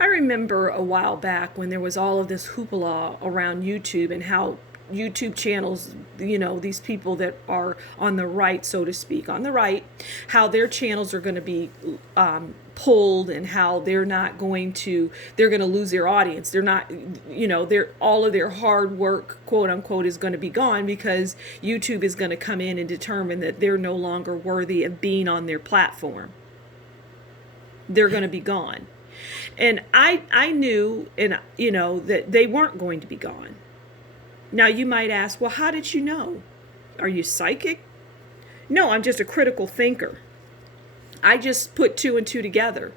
I remember a while back when there was all of this hoopla around YouTube and how YouTube channels, these people that are on the right, so to speak, on the right, how their channels are going to be pulled, and how they're going to lose their audience. They're not, they're all of their hard work, quote unquote, is going to be gone because YouTube is going to come in and determine that they're no longer worthy of being on their platform. They're going to be gone. And I knew, that they weren't going to be gone. Now you might ask, well, how did you know? Are you psychic? No, I'm just a critical thinker. I just put two and two together.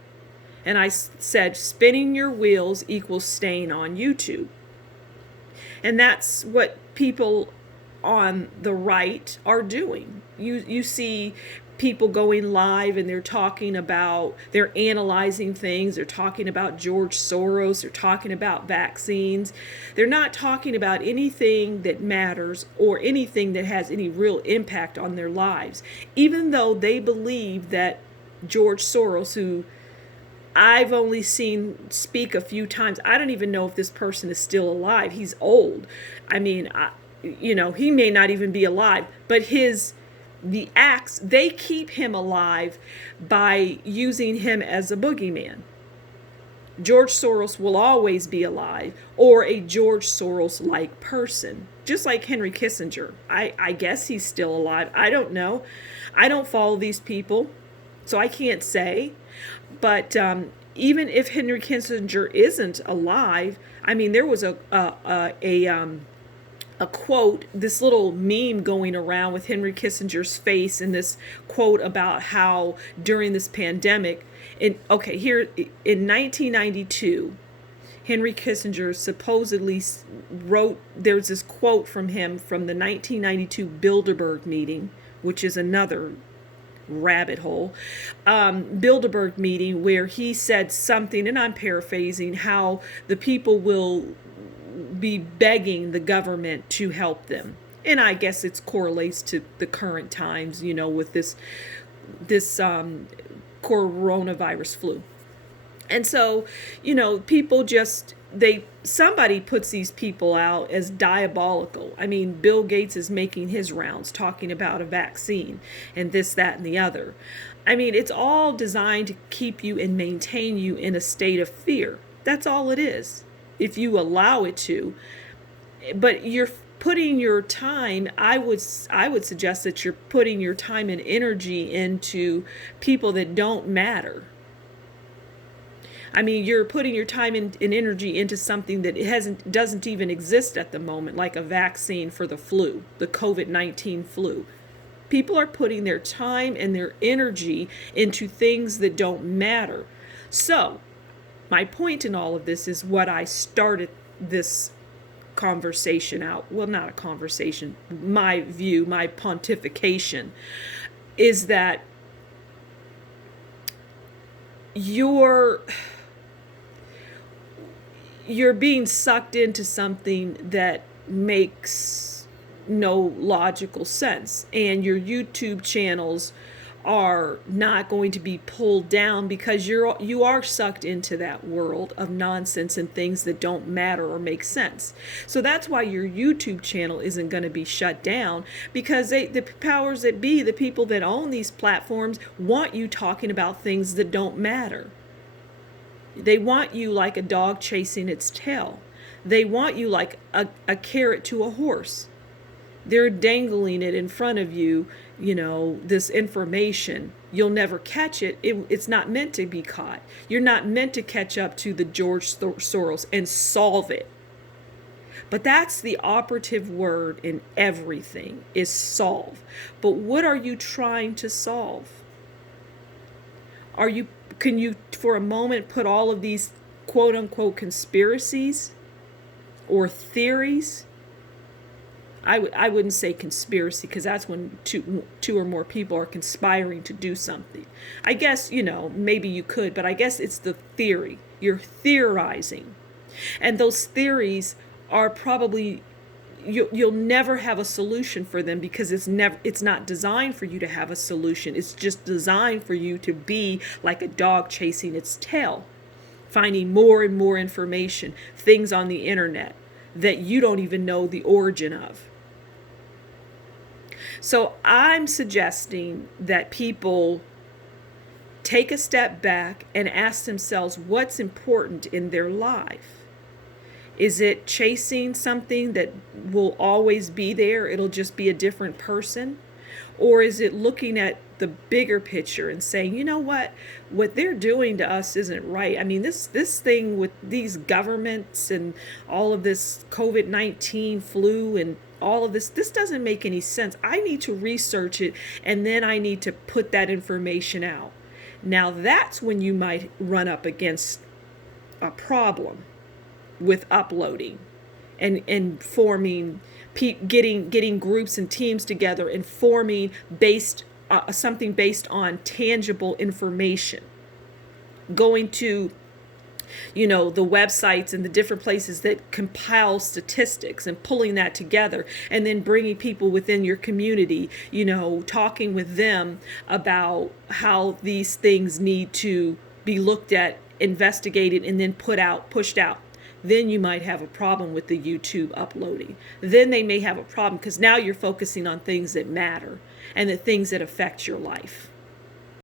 And I said, spinning your wheels equals staying on YouTube. And that's what people on the right are doing. You see people going live and they're analyzing things. They're talking about George Soros. They're talking about vaccines. They're not talking about anything that matters or anything that has any real impact on their lives, even though they believe that George Soros, who I've only seen speak a few times, I don't even know if this person is still alive. He's old. I mean, he may not even be alive, but the acts, they keep him alive by using him as a boogeyman. George Soros will always be alive, or a George Soros-like person, just like Henry Kissinger. I guess he's still alive. I don't know. I don't follow these people, so I can't say. But even if Henry Kissinger isn't alive, I mean, there was a quote, this little meme going around with Henry Kissinger's face, and this quote about how during this pandemic, here in 1992, Henry Kissinger supposedly wrote, there's this quote from him from the 1992 Bilderberg meeting, which is another rabbit hole, Bilderberg meeting, where he said something, and I'm paraphrasing, how the people will be begging the government to help them. And I guess it correlates to the current times, with this coronavirus flu. And so, people just, somebody puts these people out as diabolical. I mean, Bill Gates is making his rounds talking about a vaccine and this, that, and the other. I mean, it's all designed to keep you and maintain you in a state of fear. That's all it is, if you allow it to. But you're putting your time, I would suggest that you're putting your time and energy into people that don't matter. I mean, you're putting your time and energy into something that doesn't even exist at the moment, like a vaccine for the flu, the COVID-19 flu. People are putting their time and their energy into things that don't matter. So, my point in all of this is what I started this conversation out. Well, not a conversation. My view, my pontification is that you're being sucked into something that makes no logical sense, and your YouTube channels are not going to be pulled down because you are sucked into that world of nonsense and things that don't matter or make sense. So that's why your YouTube channel isn't going to be shut down, because the powers that be, the people that own these platforms, want you talking about things that don't matter. They want you like a dog chasing its tail. They want you like a carrot to a horse. They're dangling it in front of you, this information. You'll never catch it. It's not meant to be caught. You're not meant to catch up to the George Soros and solve it. But that's the operative word in everything, is solve. But what are you trying to solve? Can you for a moment put all of these quote unquote conspiracies or theories? I wouldn't say conspiracy, because that's when two or more people are conspiring to do something. I guess, maybe you could, but I guess it's the theory. You're theorizing. And those theories are probably, you'll never have a solution for them, because it's not designed for you to have a solution. It's just designed for you to be like a dog chasing its tail. finding more and more information, things on the internet that you don't even know the origin of. So I'm suggesting that people take a step back and ask themselves what's important in their life. Is it chasing something that will always be there? It'll just be a different person? Or is it looking at the bigger picture and saying, you know what they're doing to us isn't right. I mean, this thing with these governments and all of this COVID-19 flu and all of this doesn't make any sense. I need to research it, and then I need to put that information out. Now that's when you might run up against a problem with uploading and forming, getting groups and teams together and forming something based on tangible information. Going to the websites and the different places that compile statistics and pulling that together, and then bringing people within your community, talking with them about how these things need to be looked at, investigated, and then pushed out. Then you might have a problem with the YouTube uploading. Then they may have a problem because now you're focusing on things that matter and the things that affect your life.